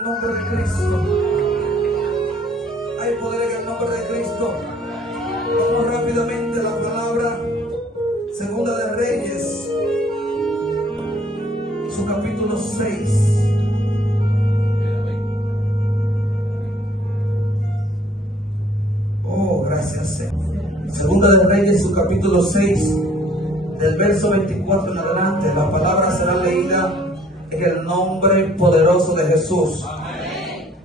el nombre de Cristo. Hay poder en el nombre de Cristo. Vamos rápidamente a la palabra. Segunda de Reyes, su capítulo 6. Oh, gracias, Señor. Segunda de Reyes, su capítulo 6, del verso 24 en adelante. La palabra será leída en el nombre poderoso de Jesús. Amén.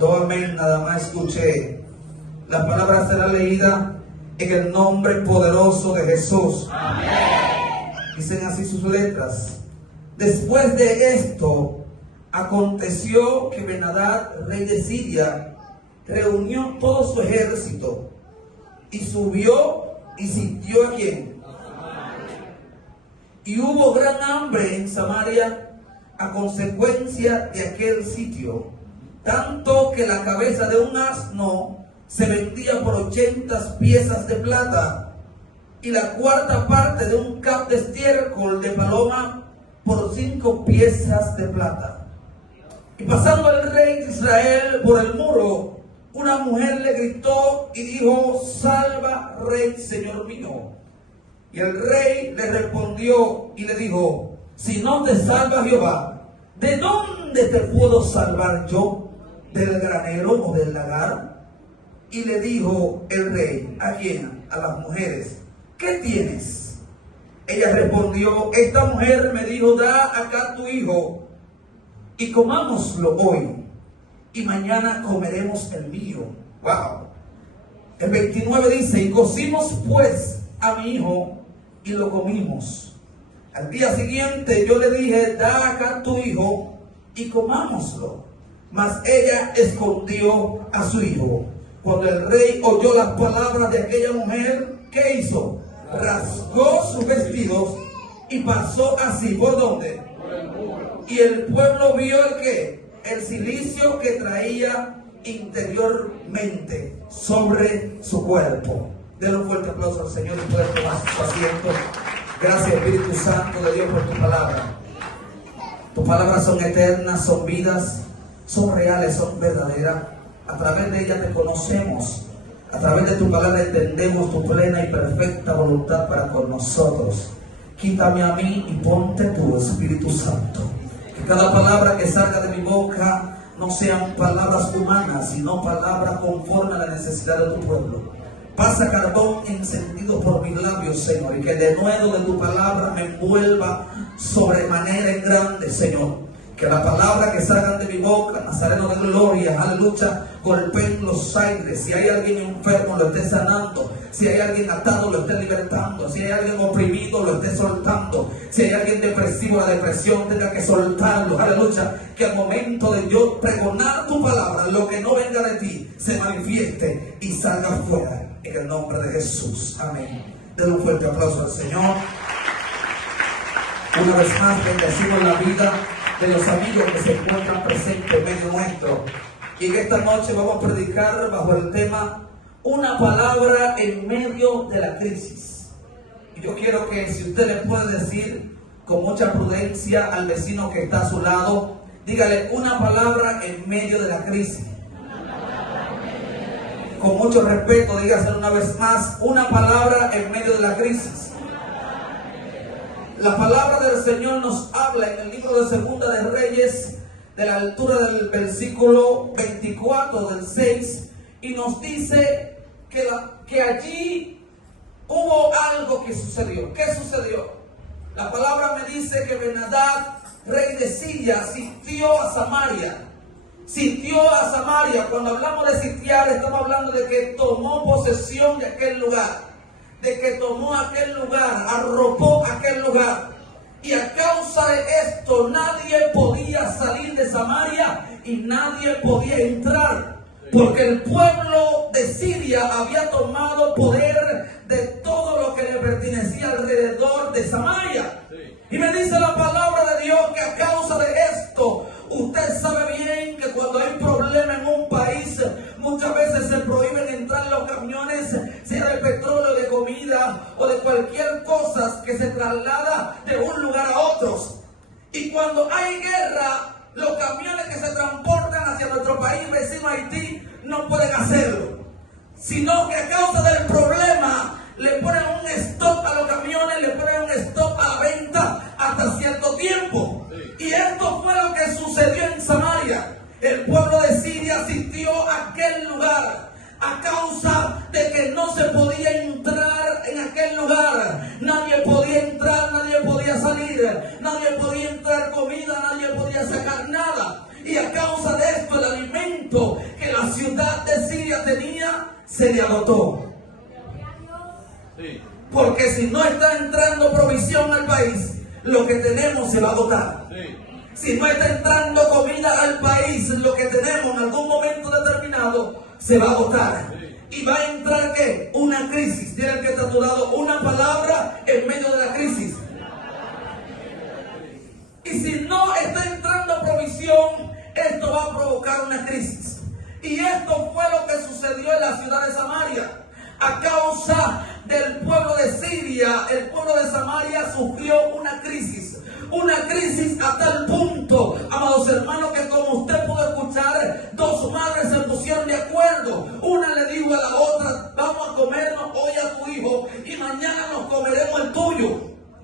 No amén, nada más escuché. La palabra será leída en el nombre poderoso de Jesús. Amén. Dicen así sus letras. Después de esto, aconteció que Ben-Hadad, rey de Siria, reunió todo su ejército y subió y sitió a ¿quién? Y hubo gran hambre en Samaria a consecuencia de aquel sitio, tanto que la cabeza de un asno se vendía por 80 piezas de plata, y la cuarta parte de un cap de estiércol de paloma por 5 piezas de plata. Y pasando el rey de Israel por el muro, una mujer le gritó y dijo: salva, rey, señor mío. Y el rey le respondió y le dijo: si no te salva Jehová, ¿de dónde te puedo salvar yo? ¿Del granero o del lagar? Y le dijo el rey, ¿a quién? A las mujeres: ¿qué tienes? Ella respondió: esta mujer me dijo: da acá tu hijo y comámoslo hoy, y mañana comeremos el mío. Wow. El 29 dice: y cocimos pues a mi hijo y lo comimos. Al día siguiente yo le dije: da acá tu hijo y comámoslo. Mas ella escondió a su hijo. Cuando el rey oyó las palabras de aquella mujer, ¿qué hizo? Rasgó sus vestidos y pasó así. ¿Por dónde? Por el muro. Y el pueblo vio el ¿qué? El cilicio que traía interiormente sobre su cuerpo. Denle un fuerte aplauso al Señor y puede tomar su asiento. Gracias, Espíritu Santo de Dios, por tu palabra. Tus palabras son eternas, son vidas, son reales, son verdaderas. A través de ella te conocemos. A través de tu palabra entendemos tu plena y perfecta voluntad para con nosotros. Quítame a mí y ponte tú, Espíritu Santo. Que cada palabra que salga de mi boca no sean palabras humanas, sino palabras conforme a la necesidad de tu pueblo. Pasa carbón encendido por mis labios, Señor, y que el denuedo de tu palabra me envuelva sobremanera en grande, Señor. Que la palabra que salgan de mi boca, Nazareno de gloria, aleluya, golpeen los aires. Si hay alguien enfermo, lo esté sanando. Si hay alguien atado, lo esté libertando. Si hay alguien oprimido, lo esté soltando. Si hay alguien depresivo, la depresión tenga que soltarlo, aleluya. Que al momento de yo pregonar tu palabra, lo que no venga de ti, se manifieste y salga fuera. En el nombre de Jesús, amén. Den un fuerte aplauso al Señor. Una vez más bendecimos la vida de los amigos que se encuentran presentes en medio nuestro. Y en esta noche vamos a predicar bajo el tema: una palabra en medio de la crisis. Y yo quiero que, si usted le puede decir con mucha prudencia al vecino que está a su lado, dígale: una palabra en medio de la crisis. Con mucho respeto, dígaselo una vez más: una palabra en medio de la crisis. La palabra del Señor nos habla en el libro de Segunda de Reyes, de la altura del versículo 24 del 6, y nos dice que allí hubo algo que sucedió. ¿Qué sucedió? La palabra me dice que Ben-Hadad, rey de Siria, sitió a Samaria. Sitió a Samaria. Cuando hablamos de sitiar, estamos hablando de que tomó posesión de aquel lugar. De que tomó aquel lugar, arropó aquel lugar. Y a causa de esto nadie podía salir de Samaria y nadie podía entrar, porque el pueblo de Siria había tomado poder de todo lo que le pertenecía alrededor de Samaria. Y me dice la palabra de Dios que a causa de esto, usted sabe bien que cuando hay problema en un país, muchas veces se prohíben entrar los camiones, sea de petróleo, de comida o de cualquier cosa que se traslada de un lugar a otro. Y cuando hay guerra, Los camiones que se transportan hacia nuestro país vecino Haití no pueden hacerlo, sino que a causa del problema le ponen un stop a los camiones, le ponen un stop a la venta hasta cierto tiempo. Y esto fue lo que sucedió en Samaria. El pueblo de Siria asistió a aquel lugar a causa de que no se podía entrar en aquel lugar. Nadie podía entrar, nadie podía salir, nadie podía entrar comida, nadie podía sacar nada. Y a causa de esto, el alimento que la ciudad de Siria tenía se le agotó. Porque si no está entrando provisión al país, lo que tenemos se va a agotar. Si no está entrando comida al país, lo que tenemos en algún momento determinado se va a agotar. Y va a entrar ¿qué? Una crisis. Tiene que estar a tu lado una palabra en medio de la crisis. Y si no está entrando provisión, esto va a provocar una crisis. Y esto fue lo que sucedió en la ciudad de Samaria. A causa del pueblo de Siria, el pueblo de Samaria sufrió una crisis. Una crisis a tal punto, amados hermanos, que como usted pudo escuchar, dos madres se pusieron de acuerdo. Una le dijo a la otra: vamos a comernos hoy a tu hijo y mañana nos comeremos el tuyo.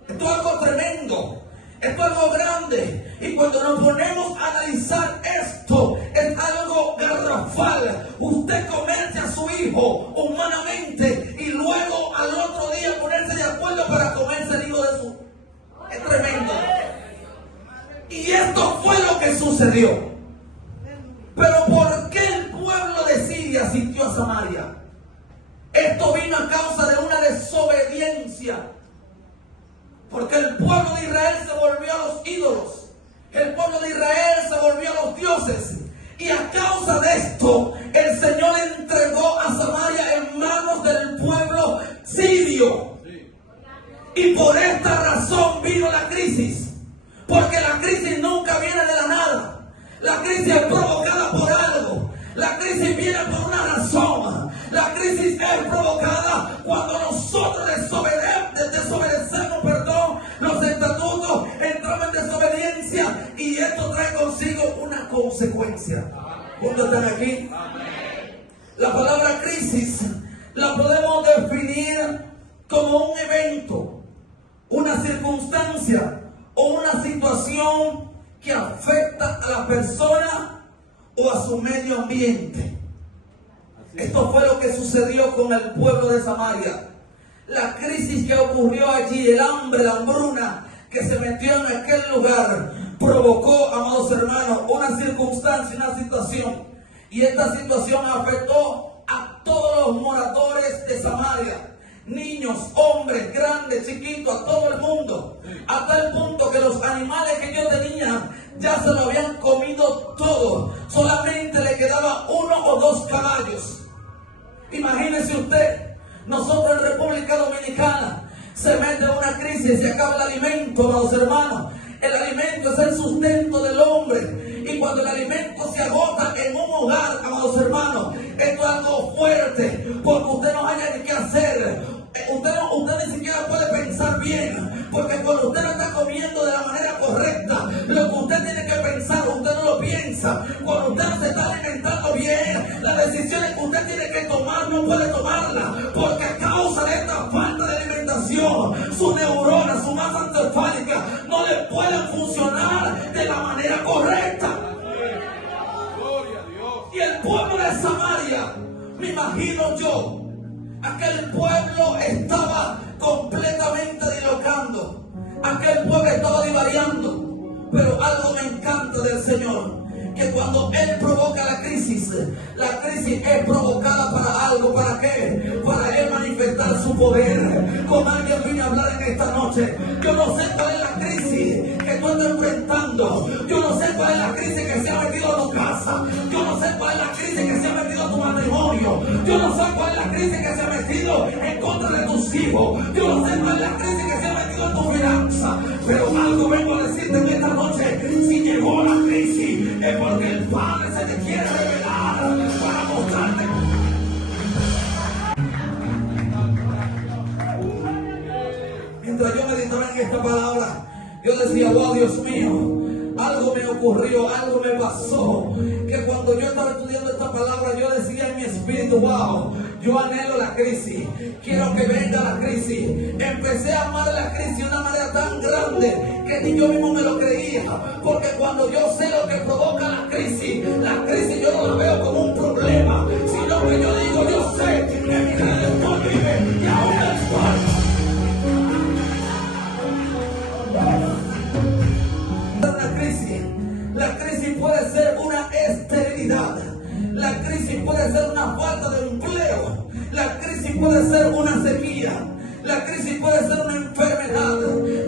Esto es algo tremendo, esto es algo grande. Y cuando nos ponemos a analizar esto, es algo garrafal. Usted comerse a su hijo humanamente y luego al otro día ponerse de acuerdo para comerse el hijo de su... Es tremendo. Y esto fue lo que sucedió. Pero ¿por qué el pueblo de Siria asistió a Samaria? Esto vino a causa de una desobediencia. Porque el pueblo de Israel se volvió a los ídolos. El pueblo de Israel se volvió a los dioses. Y a causa de esto, el Señor entregó a Samaria en manos del pueblo sirio. Y por esta razón vino la crisis. Porque la crisis nunca viene de la nada. La crisis es provocada por algo. La crisis viene por una razón. La crisis es provocada cuando nosotros desobedecemos los estatutos, entramos en desobediencia, y esto trae consigo una consecuencia. ¿Cuántos están aquí? La palabra crisis la podemos definir como un evento, una circunstancia o una situación que afecta a la persona o a su medio ambiente. Esto fue lo que sucedió con el pueblo de Samaria. La crisis que ocurrió allí, el hambre, la hambruna que se metió en aquel lugar, provocó, amados hermanos, una circunstancia, una situación. Y esta situación afectó a todos los moradores de Samaria. Niños, hombres, grandes, chiquitos, a todo el mundo. A tal punto que los animales que ellos tenían ya se lo habían comido todo. Solamente le quedaba 1 o 2 caballos. Imagínese usted, nosotros en República Dominicana se mete una crisis, se acaba el alimento, amados hermanos. El alimento es el sustento del hombre. Y cuando el alimento se agota en un hogar, amados hermanos, esto es algo fuerte, porque usted no haya ni qué hacer. Usted ni siquiera puede pensar bien, porque cuando usted no está comiendo de la manera correcta, lo que usted tiene que pensar, usted no lo piensa. Cuando usted no se está alimentando bien, las decisiones que usted tiene que tomar no puede tomarlas, porque a causa de esta falta de alimentación, sus neuronas, su masa encefálica no le pueden funcionar de la manera correcta. Y el pueblo de Samaria, me imagino yo, aquel pueblo estaba completamente dislocando. Aquel pueblo estaba divariando. Pero algo me encanta del Señor, que cuando Él provoca la crisis es provocada para algo. ¿Para qué? Para Él manifestar su poder. Con alguien vine a hablar en esta noche. Yo no sé cuál es la crisis que tú estás enfrentando. Yo no sé cuál es la crisis que se ha metido a tu casa. Yo no sé cuál es la crisis que se ha metido a tu matrimonio. Yo no sé cuál es la crisis que se ha metido en contra de tus hijos. Yo no sé cuál es la crisis que se ha metido en tu finanza. Pero algo vengo a decirte en esta noche: si llegó la crisis, es porque el Padre se te quiere revelar para mostrarte. Mientras yo meditaba en esta palabra, yo decía: wow, Dios mío, algo algo me ocurrió, algo me pasó, que cuando yo estaba estudiando esta palabra, yo decía en mi espíritu, wow, yo anhelo la crisis, quiero que venga la crisis. Empecé a amar la crisis de una manera tan grande que ni yo mismo me lo creía, porque cuando yo sé lo que provoca la crisis yo no la veo como un problema, sino que yo digo, yo sé que mi Redentor vive y aún Él está. La crisis puede ser una esterilidad, la crisis puede ser una falta de empleo, la crisis puede ser una sequía, la crisis puede ser una enfermedad,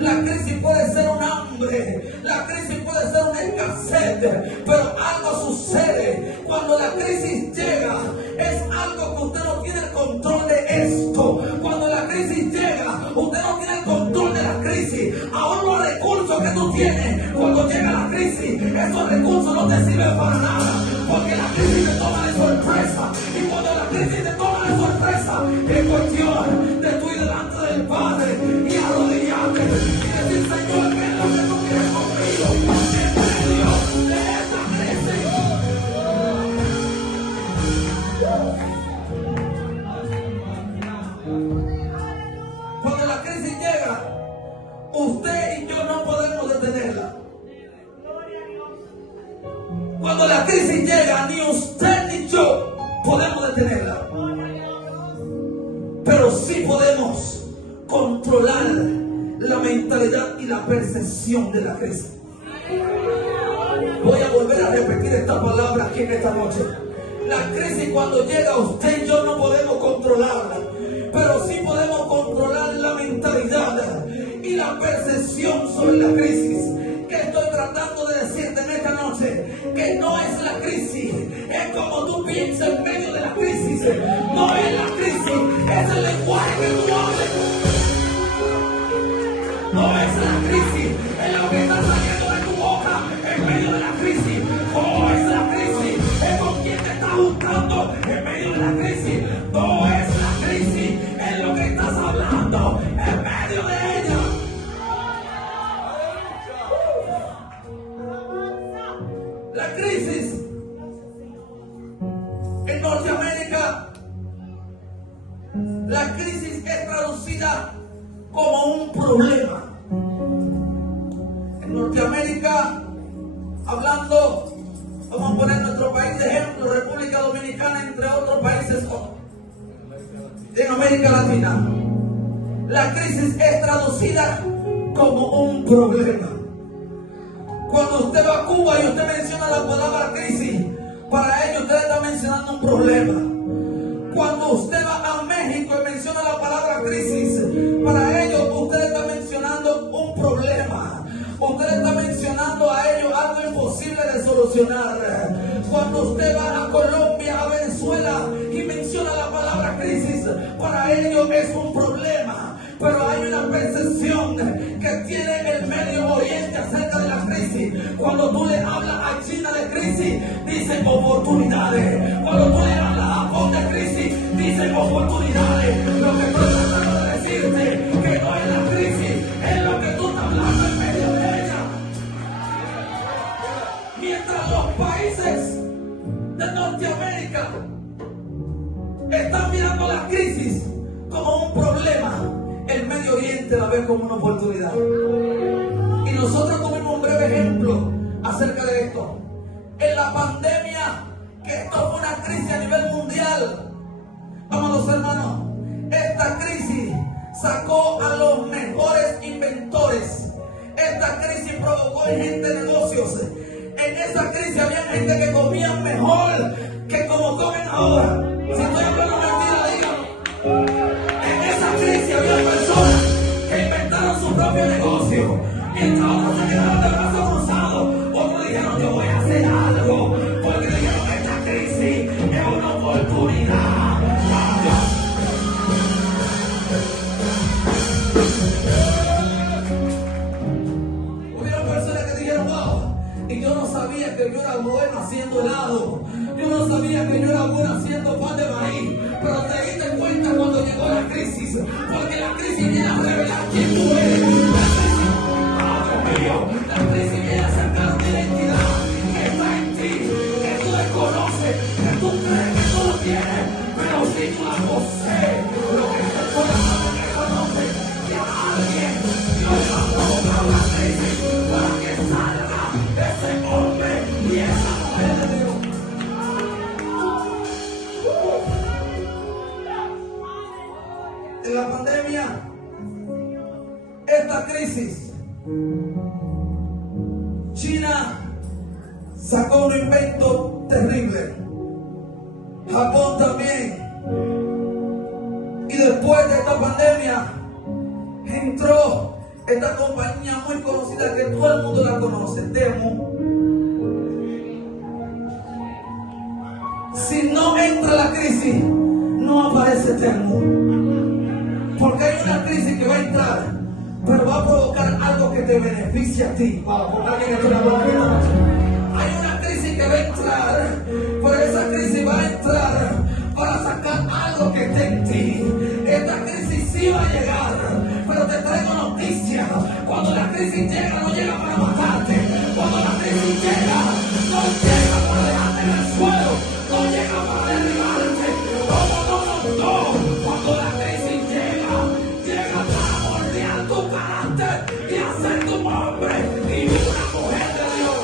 la crisis puede ser un hambre, la crisis puede ser una escasez, pero algo sucede cuando la crisis llega, es algo que usted no tiene el control de esto. Cuando la crisis llega, usted no tiene el control de la crisis. Aún los recursos que tú tienes, cuando llega la crisis, esos recursos no te sirven para nada, porque la crisis te toma de sorpresa, y cuando la crisis te toma de sorpresa, es cuestión de tú ir delante del Padre y arrodillarte y decir, Señor, ¿qué es lo que tú quieres conmigo en medio de esta crisis? Cuando la crisis llega, usted y yo no podemos detenerla. Cuando la crisis llega, ni usted ni yo podemos detenerla. Pero sí podemos controlar la mentalidad y la percepción de la crisis. Voy a volver a repetir esta palabra aquí en esta noche. La crisis, cuando llega, usted y yo no podemos controlarla, pero sí podemos controlar la mentalidad y la percepción sobre la crisis. Que estoy tratando de decirte en esta noche, que no es la crisis, es como tú piensas en medio de la crisis. No es la crisis, es el lenguaje que tú hables. No es la crisis, es lo que está saliendo de tu boca en medio de la crisis. No es la crisis, es con quien te estás buscando en medio de la crisis. No es la crisis, es lo que estás hablando en medio de ella. La crisis en Norteamérica, la crisis es traducida como un problema. En Norteamérica, hablando, vamos a poner nuestro país de ejemplo, República Dominicana, entre otros países en América Latina, la crisis es traducida como un problema. Cuando usted va a Cuba y usted menciona la palabra crisis, para ellos usted está mencionando un problema. Cuando usted va a México y menciona la palabra crisis, para ellos usted está mencionando un problema. Usted está mencionando a ellos algo imposible de solucionar. Cuando usted va a Colombia, a Venezuela y menciona la palabra crisis, para ellos es un problema. Pero hay una percepción que tiene el Medio Oriente acerca de la crisis. Cuando tú le hablas a China de crisis, dicen oportunidades. Cuando tú le hablas a Japón de crisis, dicen oportunidades. Lo que estoy tratando de decirte, que no es la crisis, es lo que tú estás hablando en medio de ella. Mientras los países de Norteamérica están mirando la crisis como un problema, el Medio Oriente la ve como una oportunidad. Y nosotros tuvimos un breve ejemplo acerca de esto. En la pandemia, que esto fue una crisis a nivel mundial, amados hermanos, esta crisis sacó a los mejores inventores. Esta crisis provocó en gente negocios. En esa crisis había gente que comía mejor que como comen ahora. Si estoy hablando mentira, dígame. En esa crisis había personas que inventaron su propio negocio, mientras otros se quedaron de brazos cruzados. Otros dijeron, yo voy a hacer algo, porque dijeron, esta crisis es una oportunidad. Hubieron personas que dijeron, wow, y yo no sabía que yo era bueno haciendo helado, yo no sabía que yo era bueno haciendo pan de maíz, pero te diste cuenta cuando llegó la crisis, porque la crisis viene a revelar quién tú eres. La crisis, oh Dios mío, la crisis viene a sacar de China sacó un invento terrible. Japón también. Y después de esta pandemia entró esta compañía muy conocida que todo el mundo la conoce, Temu. Si no entra la crisis, no aparece Temu. Porque hay una crisis que va a entrar, pero va a provocar algo que te beneficie a ti. Hay una crisis que va a entrar, pero esa crisis va a entrar para sacar algo que esté en ti. Esta crisis sí va a llegar, pero te traigo noticias. Cuando la crisis llega, no llega para matarte. Cuando la crisis llega, no llega para dejarte en el suelo, no llega para derribarte. No. Cuando la crisis llega para moldear tu carácter y hacerte un hombre y una mujer de Dios.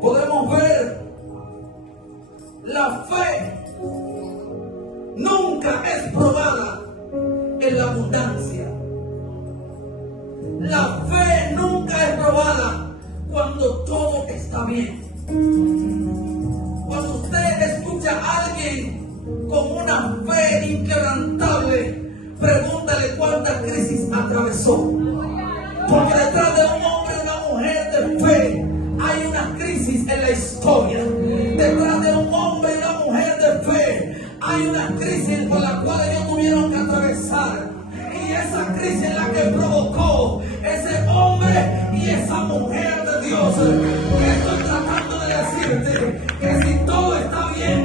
Podemos ver la fe nunca es probada en la abundancia. La fe nunca es probada cuando todo está bien. Cuando usted escucha a alguien con una fe inquebrantable, pregúntale cuántas crisis atravesó. Porque detrás de un hombre y una mujer de fe hay una crisis en la historia. Detrás de un hombre y una mujer de fe hay una crisis por la cual ellos tuvieron que atravesar. Y esa crisis es la que provocó ese hombre y esa mujer de Dios. Que estoy tratando de decirte que si todo está bien,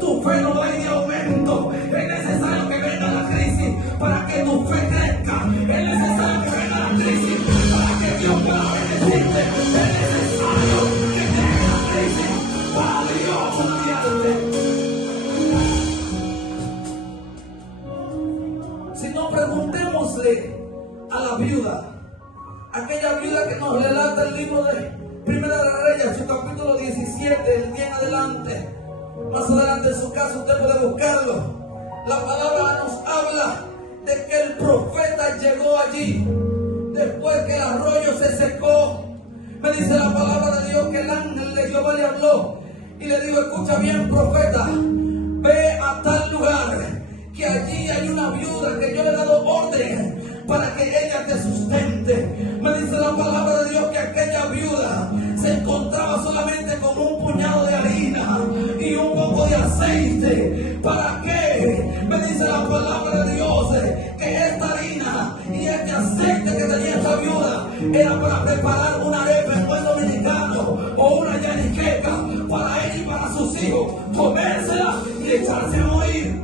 tu fe no va a ir de aumento. Es necesario que venga la crisis para que tu fe crezca. Es necesario que venga la crisis para que Dios pueda bendecirte. Es necesario que venga la crisis para Dios guiarte. Si no, preguntémosle a la viuda, aquella viuda que nos relata el libro de Primera de Reyes, su capítulo 17, el día en adelante. Más adelante en su casa usted puede buscarlo. La palabra nos habla de que el profeta llegó allí después que el arroyo se secó. Me dice la palabra de Dios que el ángel de Jehová le habló y le dijo: escucha bien, profeta, ve a tal lugar, que allí hay una viuda que yo le he dado orden para que ella te sustente. Me dice la palabra de Dios que aquella viuda se encontraba solamente con un puñado de harina y un poco de aceite. ¿Para qué? Me dice la palabra de Dios que esta harina y este aceite que tenía esta viuda era para preparar una arepa en buen dominicano o una yaniqueca para ella y para sus hijos, comérsela y echarse a morir.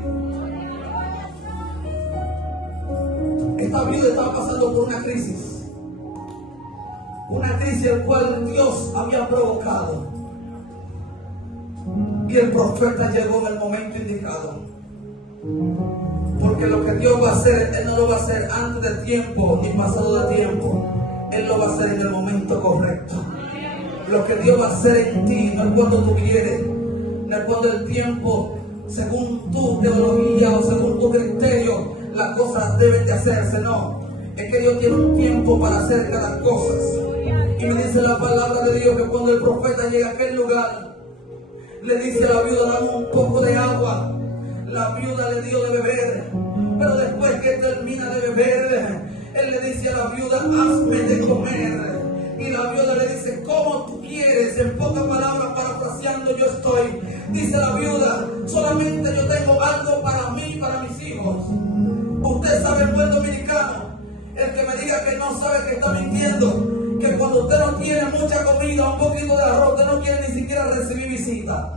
Esta viuda estaba pasando por una crisis el cual Dios había provocado, y el profeta llegó en el momento indicado, porque lo que Dios va a hacer, Él no lo va a hacer antes de tiempo ni pasado de tiempo. Él lo va a hacer en el momento correcto. Lo que Dios va a hacer en ti no es cuando tú quieres, no es cuando el tiempo, según tu teología o según tu criterio, las cosas deben de hacerse. No, es que Dios tiene un tiempo para hacer cada cosa. Y me dice la palabra de Dios que cuando el profeta llega a aquel lugar, le dice a la viuda: dame un poco de agua. La viuda le dio de beber, pero después que termina de beber, él le dice a la viuda: hazme de comer. Y la viuda le dice: ¿cómo tú quieres? En pocas palabras, parafraseando yo estoy, dice la viuda: solamente yo tengo algo para mí y para mis hijos. Usted sabe, el buen dominicano, el que me diga que no sabe, que está mintiendo. Que cuando usted no tiene mucha comida, un poquito de arroz, usted no quiere ni siquiera recibir visita.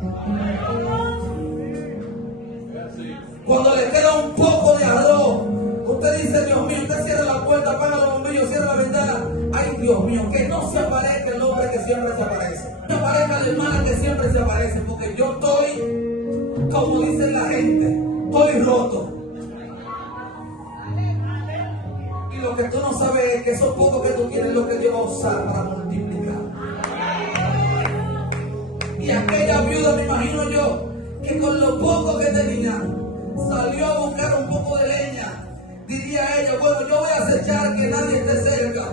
Cuando le queda un poco de arroz, usted dice: Dios mío, usted cierra la puerta, apaga los bombillos, cierra la ventana. Ay, Dios mío, que no se aparezca el hombre que siempre se aparece. No aparezca la hermana que siempre se aparece, porque yo estoy, como dicen la gente, estoy roto. Y lo que tú no sabes es que eso poco que tú tienes es lo que Dios va a usar para multiplicar. Y aquella viuda, me imagino yo, que con lo poco que tenía, salió a buscar un poco de leña desear que nadie esté cerca,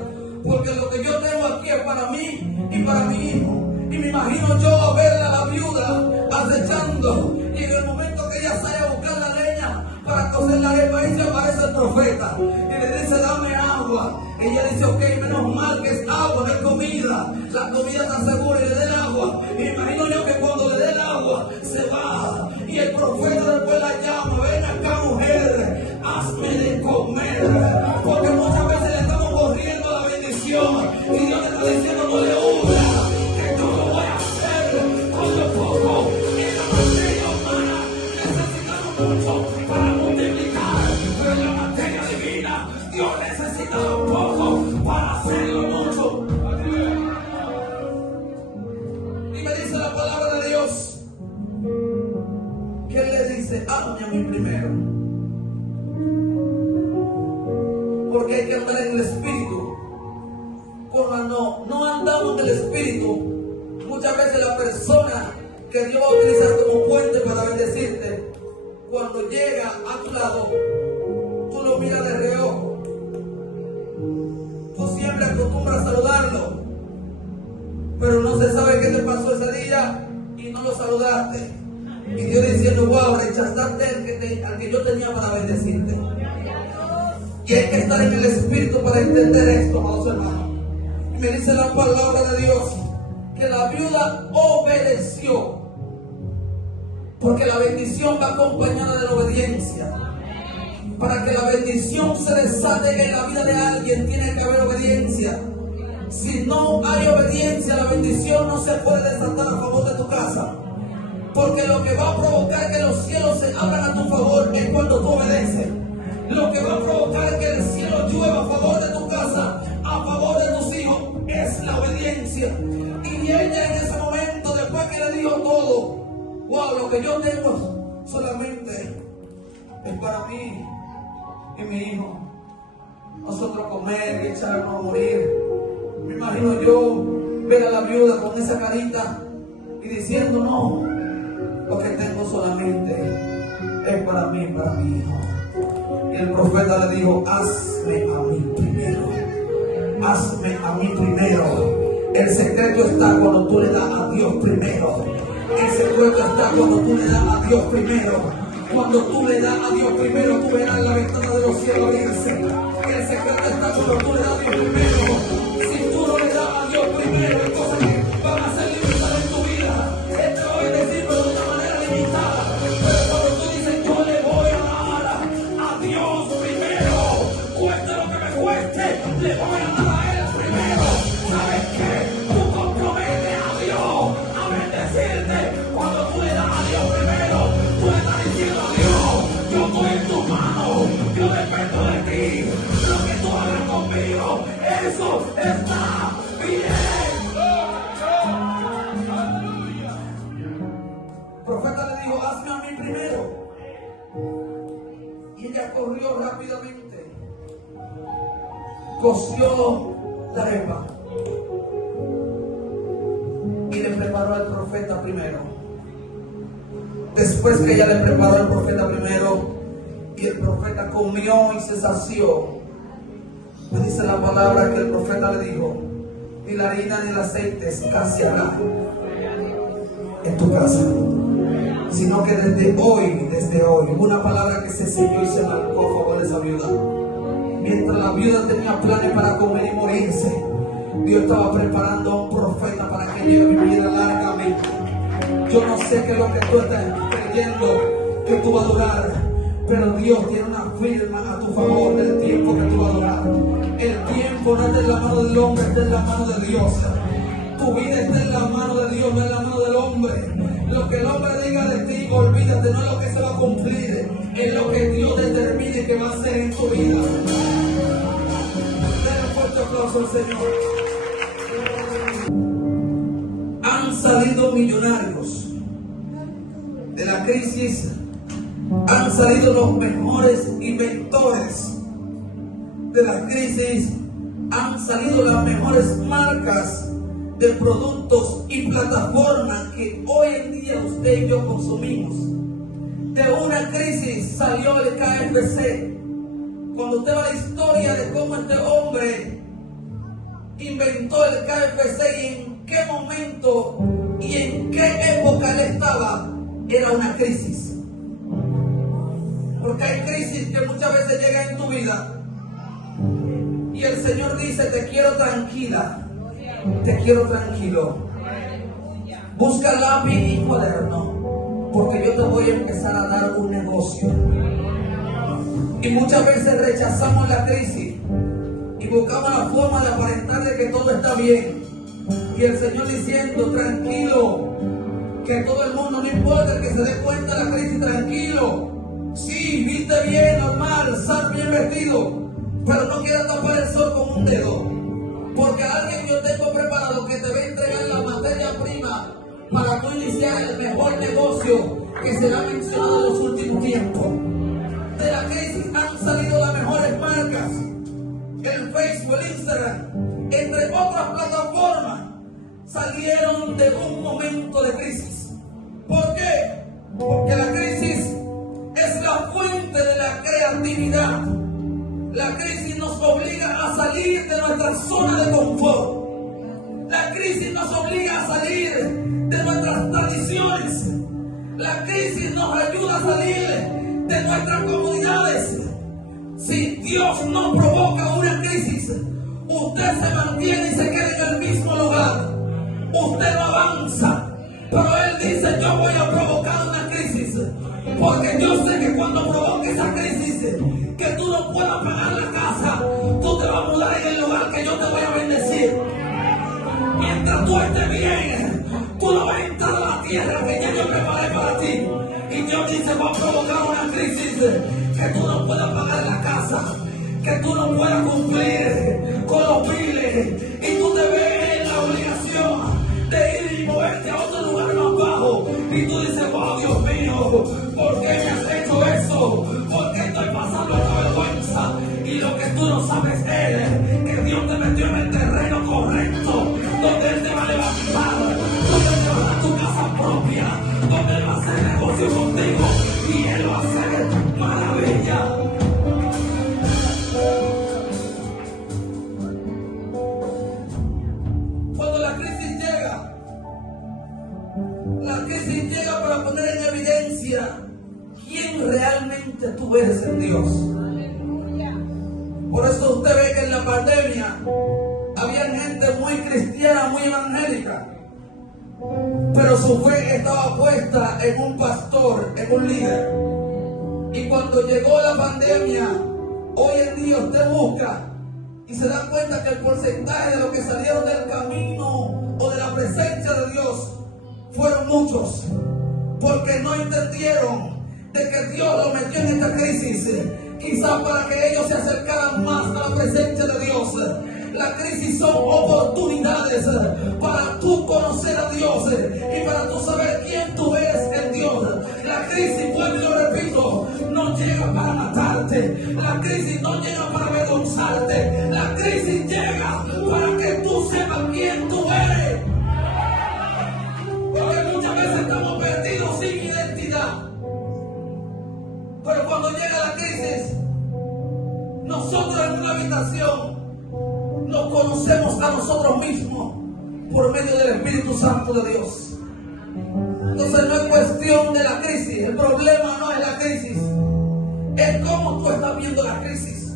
porque lo que yo tengo aquí es para mí y para mi hijo. Y me imagino yo a ver a la viuda acechando, y en el momento que ella sale a buscar la leña para cocer la arepa, ahí se aparece el profeta y le dice: dame agua. Ella dice: ok, menos mal que es agua, no es comida. La comida está segura, y le dé el agua. Y me imagino yo que cuando le dé el agua se va, y el profeta después la llama: ven acá, mujer, hazme de comer. Porque muchas veces le estamos corriendo la bendición, y Dios te está diciendo: no le huya, que yo lo voy a hacer con lo poco. En la materia humana necesitamos mucho para multiplicar, pero en la materia divina Dios necesita poco para hacerlo mucho. Y me dice la palabra de Dios que Él le dice: hazme a mí primero, porque hay que andar en el espíritu. Cuando no andamos en el espíritu, muchas veces la persona que Dios va a utilizar como puente para bendecirte, cuando llega a tu lado, tú lo miras de reojo. Tú siempre acostumbras a saludarlo, pero no se sabe qué te pasó ese día y no lo saludaste. Y Dios diciendo: wow, rechazaste al que yo tenía para bendecirte. Y hay que estar en el espíritu para entender esto, amados hermanos. Y me dice la palabra de Dios que la viuda obedeció, porque la bendición va acompañada de la obediencia. Para que la bendición se desate en la vida de alguien, tiene que haber obediencia. Si no hay obediencia, la bendición no se puede desatar a favor de tu casa. Porque lo que va a provocar que los cielos se abran a tu favor es cuando tú obedeces. Lo que va a provocar que el cielo llueva a favor de tu casa, a favor de tus hijos, es la obediencia. Y ella en ese momento, después que le dijo todo: wow, lo que yo tengo solamente es para mí y mi hijo. Nosotros comer y echarnos a morir. Me imagino yo ver a la viuda con esa carita y diciendo: no, lo que tengo solamente es para mí y para mi hijo. Y el profeta le dijo: hazme a mí primero. Hazme a mí primero. El secreto está cuando tú le das a Dios primero. El secreto está cuando tú le das a Dios primero. Cuando tú le das a Dios primero, tú verás la ventana de los cielos abrirse. El secreto está cuando tú le das a Dios primero. Si tú no le das a Dios primero, hay cosas que van a ser limitadas en tu vida. Él te va a bendecir de una manera limitada. Pero cuando tú dices: yo le voy a dar a Dios primero, cueste lo que me cueste, le voy a dar a Él primero. ¿Sabes qué? Tú comprometes a Dios a bendecirte. Cuando tú le das a Dios primero, tú le estás diciendo: a Dios, yo estoy en tu mano, yo dependo de ti. Lo que tú hagas conmigo, eso está bien. El profeta le dijo: hazme a mí primero. Y ella corrió rápidamente, coció la arepa y le preparó al profeta primero. Después que ella le preparó al profeta primero y el profeta comió y se sació, me dice la palabra que el profeta le dijo: ni la harina ni el aceite escaseará en tu casa, sino que desde hoy, una palabra que se selló y se marcó a favor de esa viuda. Mientras la viuda tenía planes para comer y morirse, Dios estaba preparando a un profeta para que ella viviera largamente. Yo no sé qué es lo que tú estás creyendo que tú vas a durar, pero Dios tiene una firma a tu favor del tiempo que tú vas a durar. El tiempo no está en la mano del hombre, está en la mano de Dios. Tu vida está en la mano de Dios, no en la mano del hombre. Lo que el hombre diga de ti, olvídate, no es lo que se va a cumplir, es lo que Dios determine que va a hacer en tu vida. Dale un fuerte aplauso al Señor. Han salido millonarios de la crisis, han salido los mejores inventores de la crisis, han salido las mejores marcas de productos y plataformas que hoy en día usted y yo consumimos. De una crisis salió el KFC Cuando usted va a la historia de cómo este hombre inventó el KFC y en qué momento y en qué época él estaba, era una crisis. Porque hay crisis que muchas veces llegan en tu vida y el Señor dice: te quiero tranquila, te quiero tranquilo. Busca lápiz y cuaderno, porque yo te voy a empezar a dar un negocio. Y muchas veces rechazamos la crisis y buscamos la forma de aparentar de que todo está bien. Y el Señor diciendo: tranquilo, que todo el mundo, no importa el que se dé cuenta de la crisis, tranquilo. Sí, viste bien, normal, sal bien vestido, pero no quieras tapar el sol con un dedo. Porque alguien yo tengo preparado que te va a entregar la materia prima para tú iniciar el mejor negocio que será mencionado en los últimos tiempos. De la crisis han salido las mejores marcas. El Facebook, el Instagram, entre otras plataformas, salieron de un momento de crisis. ¿Por qué? Porque la crisis es la fuente de la creatividad. La crisis nos obliga a salir de nuestra zona de confort. La crisis nos obliga a salir de nuestras tradiciones. La crisis nos ayuda a salir de nuestras comunidades. Si Dios no provoca una crisis, usted se mantiene y se queda en el mismo lugar. Usted no avanza. Pero Él dice: yo voy a provocar una crisis, porque yo sé que cuando provoque esa crisis, que tú no puedas pagar la casa, tú te vas a mudar en el lugar que yo te voy a bendecir. Mientras tú estés bien, tú no vas a entrar a la tierra que ya yo preparé para ti. Y Dios dice: va a provocar una crisis, que tú no puedas pagar la casa, que tú no puedas cumplir con los biles, y tú te ves en la obligación de ir y moverte a otro lugar más bajo. Y tú dices: oh Dios mío, ¿por qué me has hecho eso? ¿Por qué estoy pasando esta vergüenza? Y lo que tú no sabes es que Dios te metió en el terreno correcto, donde Él te va a levantar, donde Él te va a dar tu casa propia, donde Él va a hacer negocio contigo y Él va a hacer maravilla. Cuando la crisis llega para poner en evidencia quién realmente tú eres en Dios. Por eso usted ve que en la pandemia había gente muy cristiana, muy evangélica, pero su fe estaba puesta en un pastor, en un líder. Y cuando llegó la pandemia, hoy en día usted busca y se da cuenta que el porcentaje de los que salieron del camino o de la presencia de Dios fueron muchos, porque no entendieron de que Dios los metió en esta crisis, quizás para que ellos se acercaran más a la presencia de Dios. La crisis son oportunidades para tú conocer a Dios y para tú saber quién tú eres en Dios. La crisis, vuelvo y lo repito, no llega para matarte. La crisis no llega para avergonzarte. La crisis llega para que tú sepas quién tú eres. Porque muchas veces estamos perdidos sin identidad. Pero cuando llega la crisis, nosotros en una habitación nos conocemos a nosotros mismos por medio del Espíritu Santo de Dios. Entonces no es cuestión de la crisis. El problema no es la crisis, es cómo tú estás viendo la crisis.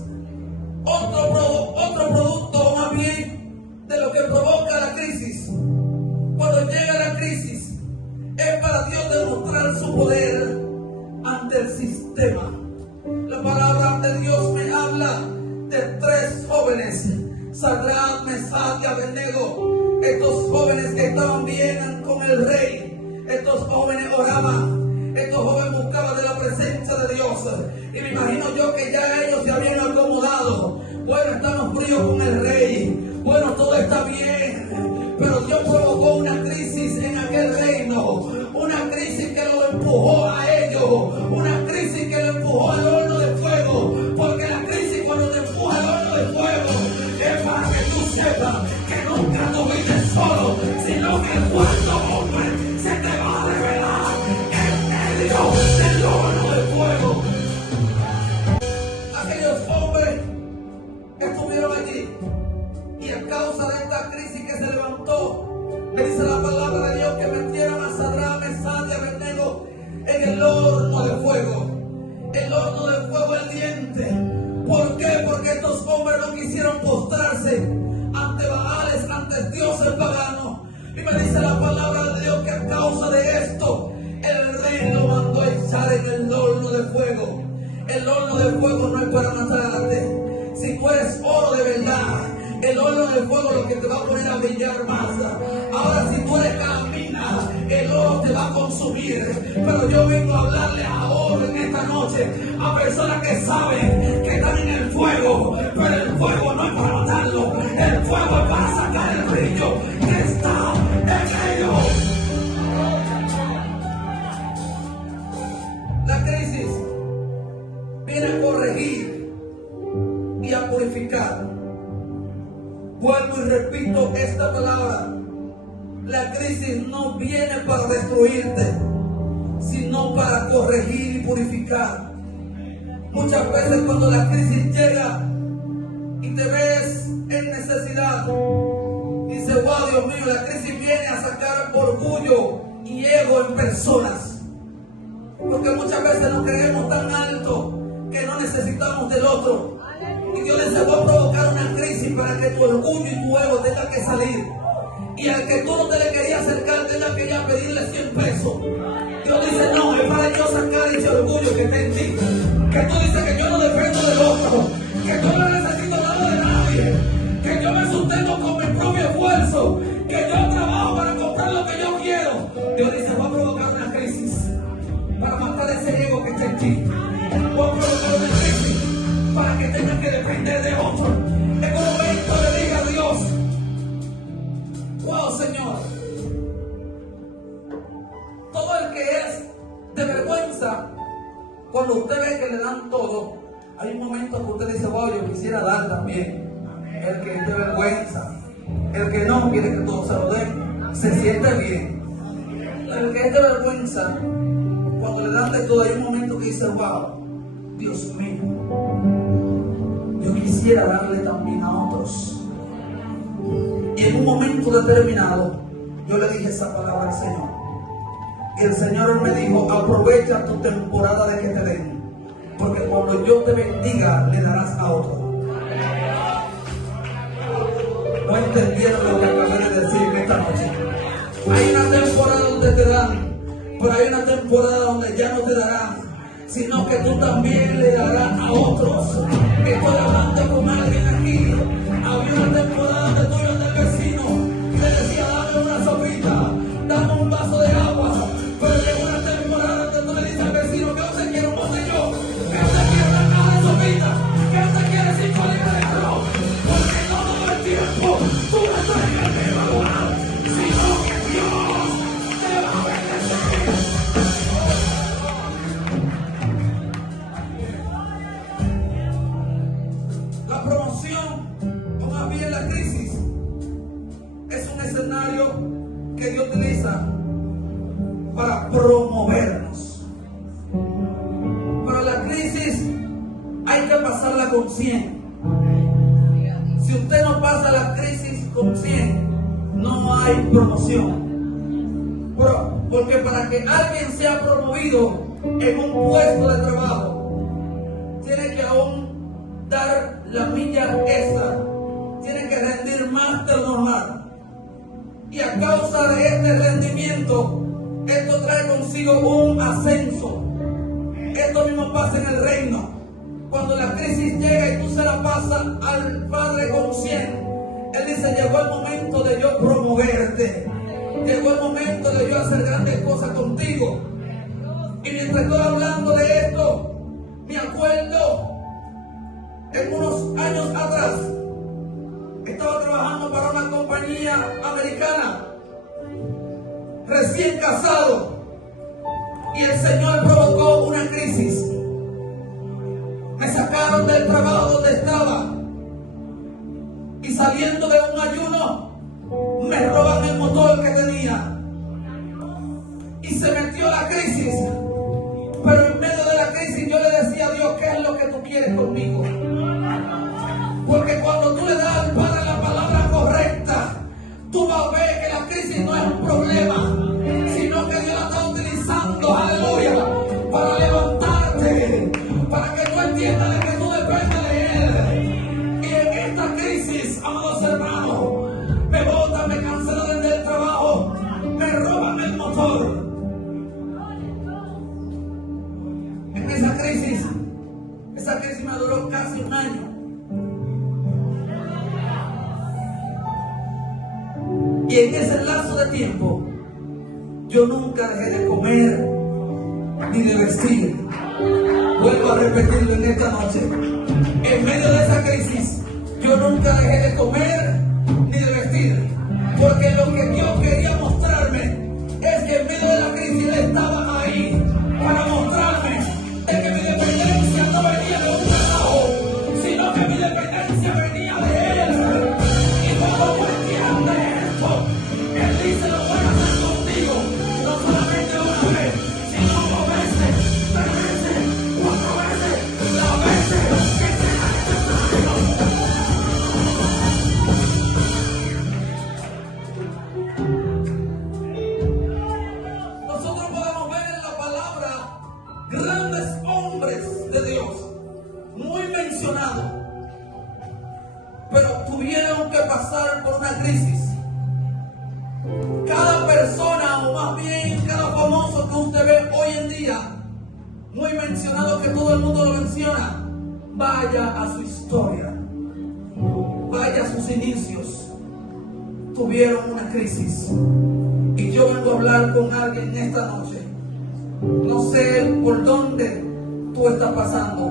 Otro producto más bien de lo que provoca la crisis. Cuando llega la crisis, es para Dios demostrar su poder ante el sistema. La palabra de Dios me habla de 3 jóvenes, Sadrach, Mesach y Abednego. Estos jóvenes que estaban bien con el rey, estos jóvenes oraban, estos jóvenes buscaban de la presencia de Dios. Y me imagino yo que ya ellos se habían acomodado. Bueno, estamos fríos con el rey, bueno, todo está bien, pero Dios provocó una crisis en aquel reino, una crisis que lo empujó a ellos, una crisis que lo empujó al horno de fuego, porque la crisis cuando te empuja al horno de fuego es para que tú sepas que nunca tuviste solo, sino que el cuarto hombre se te va a revelar en medio del horno de fuego. Aquellos hombres crisis. Y a causa de esta crisis que se levantó, me dice la palabra de Dios que metieron a Sadrach, Mesach y Abednego en el horno de fuego. El horno de fuego ardiente. ¿Por qué? Porque estos hombres no quisieron postrarse ante Baales, ante dioses paganos. Y me dice la palabra de Dios que a causa de esto, el rey lo mandó a echar en el horno de fuego. El horno de fuego no es para matarte. Si tú eres oro de verdad, el horno de fuego es lo que te va a poner a brillar más. Ahora, si tú eres calamina, el oro te va a consumir. Pero yo vengo a hablarle a oro en esta noche, a personas que saben que están en el fuego, pero el fuego no es para matarlo, el fuego es para sacar el brillo que está en ellos. La crisis viene a corregir y a purificar. Vuelvo y repito esta palabra. La crisis no viene para destruirte, sino para corregir y purificar. Muchas veces cuando la crisis llega y te ves en necesidad, dices, wow, Dios mío, la crisis viene a sacar orgullo y ego en personas. Porque muchas veces nos creemos tan alto que no necesitamos del otro. Y Dios les va a provocar una crisis para que tu orgullo y tu ego tenga que salir. Y al que tú no te le querías acercar tenga que ya pedirle 100 pesos. Dios dice, no, es para yo sacar ese orgullo que está en ti. Que tú dices que yo no dependo del otro, que yo no necesito nada de nadie, que yo me sustento con mi propio esfuerzo, que yo trabajo para comprar lo que yo quiero. Dios dice, voy a provocar una crisis para matar ese ego que está en ti. Voy a provocar una crisis para que tengas que depender de otro. En un momento le diga a Dios, wow, Señor, todo el que es de vergüenza, cuando usted ve que le dan todo, hay un momento que usted dice, wow, yo quisiera dar también. El que es de vergüenza, el que no quiere que todos se lo den, se siente bien. El que es de vergüenza, cuando le dan de todo, hay un momento que dice, wow, Dios mío, yo quisiera darle también a otros. Y en un momento determinado, yo le dije esa palabra al Señor. Y el Señor me dijo, aprovecha tu temporada de que te den, porque cuando yo te bendiga, le darás a otro. No entendieron lo que acabé de decir esta noche. Hay una temporada donde te dan, pero hay una temporada donde ya no te darán, sino que tú también le darás a otros. Estoy hablando con alguien aquí. Había una temporada donde tú ibas del vecino y le decía, dame una sopita, dame un vaso de agua. Pero llegó una temporada donde tú le dices al vecino, que usted quiere un botellón, que usted quiere una caja de sopita, que usted quiere 5 libras de arroz. Porque no todo el tiempo tú no estás en el mismo lugar, sino que Dios te va a bendecir. La promoción, o más bien la crisis, es un escenario que Dios utiliza para promovernos. Pero la crisis hay que pasarla con 100. Si usted no pasa la crisis con 100, no hay promoción. Pero, porque para que alguien sea promovido en un puesto de trabajo, tiene que aún dar la milla extra, tiene que rendir más de lo normal. Y a causa de este rendimiento, esto trae consigo un ascenso. Esto mismo pasa en el reino. Cuando la crisis llega y tú se la pasas al Padre con 100, Él dice, llegó el momento de yo promoverte. Llegó el momento de yo hacer grandes cosas contigo. Y mientras estoy hablando de esto, me acuerdo en unos años atrás, estaba trabajando para una compañía americana, recién casado, y el Señor provocó una crisis. Me sacaron del trabajo donde estaba y saliendo de un ayuno me roban el motor que tenía y se metió la crisis. Pero en medio de la crisis yo le decía a Dios, ¿qué es lo que tú quieres conmigo? Porque cuando tú le das Y en ese lapso de tiempo, yo nunca dejé de comer ni de vestir. Vuelvo a repetirlo en esta noche. En medio de esa crisis, yo nunca dejé de comer ni de vestir. Porque lo que Dios quería mostrarme es que en medio de la crisis Él estaba ahí para mostrarme de que mi dependencia no venía de un trabajo, sino que mi dependencia venía de Él. Y cuando tú entiendes esto, Él dice: lo voy a hacer contigo, no solamente una vez, sino 2 veces, 3 veces, 4 veces, las veces que sea necesario. Nosotros podemos ver en la palabra grandes hombres de Dios, muy mencionados, pero tuvieron que pasar por una crisis. Cada persona, o más bien cada famoso que usted ve hoy en día, muy mencionado, que todo el mundo lo menciona, vaya a su historia, vaya a sus inicios, tuvieron una crisis. Y yo vengo a hablar con alguien esta noche. No sé por dónde tú estás pasando,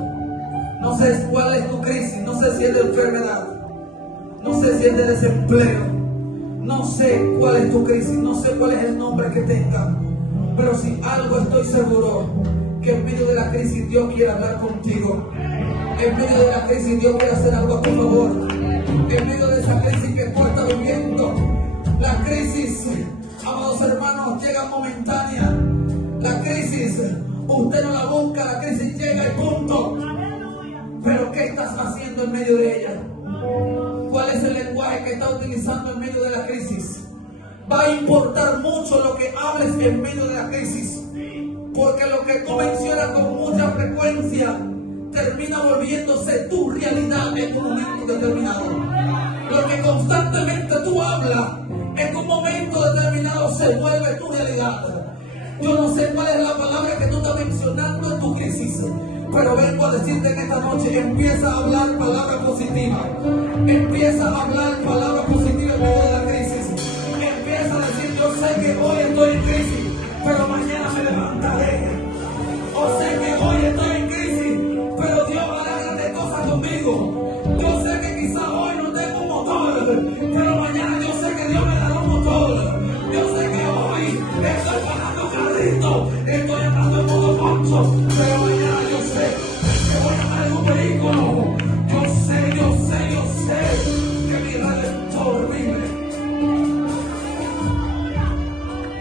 no sé cuál es tu crisis, no sé si es de enfermedad, no sé si es de desempleo, no sé cuál es tu crisis, no sé cuál es el nombre que tenga, pero si algo estoy seguro, que en medio de la crisis Dios quiere hablar contigo. En medio de la crisis Dios quiere hacer algo a tu favor. En medio de esa crisis que tú estás viviendo, la crisis, amados hermanos, llega momentánea. La crisis, usted no la busca, la crisis llega y punto. Pero ¿qué estás haciendo en medio de ella? ¿Cuál es el lenguaje que estás utilizando en medio de la crisis? Va a importar mucho lo que hables en medio de la crisis, porque lo que tú mencionas con mucha frecuencia termina volviéndose tu realidad en un momento determinado. Lo que constantemente tú hablas en un momento determinado se vuelve tu realidad. Yo no sé cuál es la palabra que tú estás mencionando en tu crisis, pero vengo a decirte en esta noche: empieza a hablar palabra positiva. Empieza a hablar palabra positiva en medio de la crisis. Empieza a decir: yo sé que hoy estoy en crisis, pero mañana me levantaré. O sé que hoy estoy en crisis, pero Dios hará grandes cosas conmigo. Yo sé que quizás hoy no tengo un motor, pero mañana yo sé que Dios me dará un motor. Yo sé que hoy estoy pagando carrito, estoy andando en modo poncho, pero mañana yo sé que voy a andar en un vehículo. Yo sé que mi Redentor vive.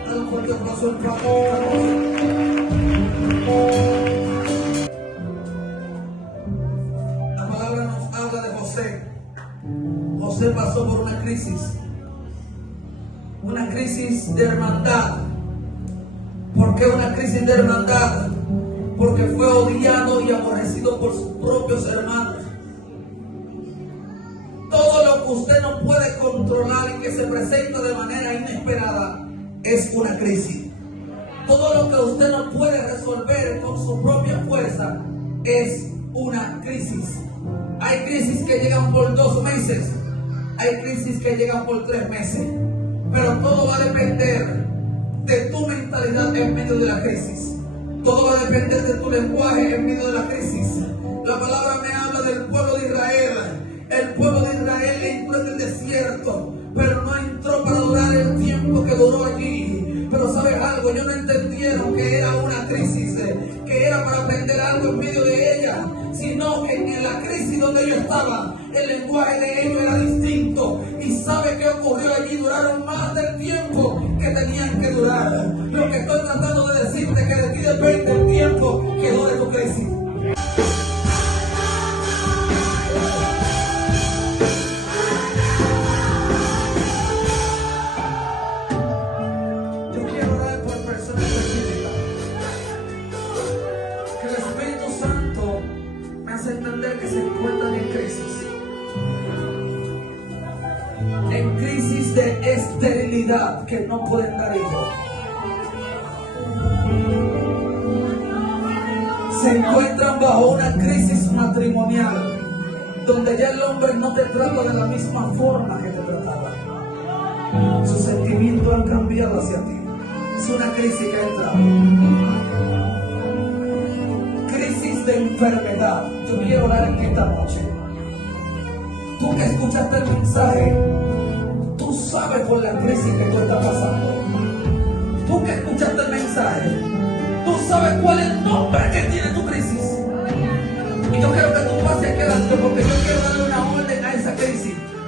Dale un fuerte aplauso al Padre. La palabra nos habla de José. José pasó por una crisis de hermandad. ¿Por qué una crisis de hermandad? Porque fue odiado y aborrecido por sus propios hermanos. Todo lo que usted no puede controlar y que se presenta de manera inesperada es una crisis. Todo lo que usted no puede resolver con su propia fuerza es una crisis. Hay crisis que llegan por 2 meses, hay crisis que llegan por 3 meses, pero todo va a depender de tu mentalidad en medio de la crisis. Todo va a depender de tu lenguaje en medio de la crisis. La palabra me habla del pueblo de Israel. El pueblo de Israel entró en el desierto, pero no entró para durar el tiempo que duró allí. Pero ¿sabes algo? Ellos no entendieron que era una crisis, que era para aprender algo en medio de ella, sino que en la crisis donde ellos estaban, el lenguaje de ellos era distinto. ¿Y sabe qué ocurrió allí? Duraron más del tiempo que tenían que durar. Lo que estoy tratando de decirte es que de ti depende el tiempo que dure tu crisis. Entender que se encuentran en crisis de esterilidad, que no pueden dar hijos. Se encuentran bajo una crisis matrimonial, donde ya el hombre no te trata de la misma forma que te trataba. Sus sentimientos han cambiado hacia ti. Es una crisis que ha entrado. Crisis de enfermedad. Yo quiero orar en esta noche. Tú que escuchaste el mensaje, tú sabes por la crisis que tú estás pasando. Tú que escuchaste el mensaje, tú sabes cuál es el nombre que tiene tu crisis.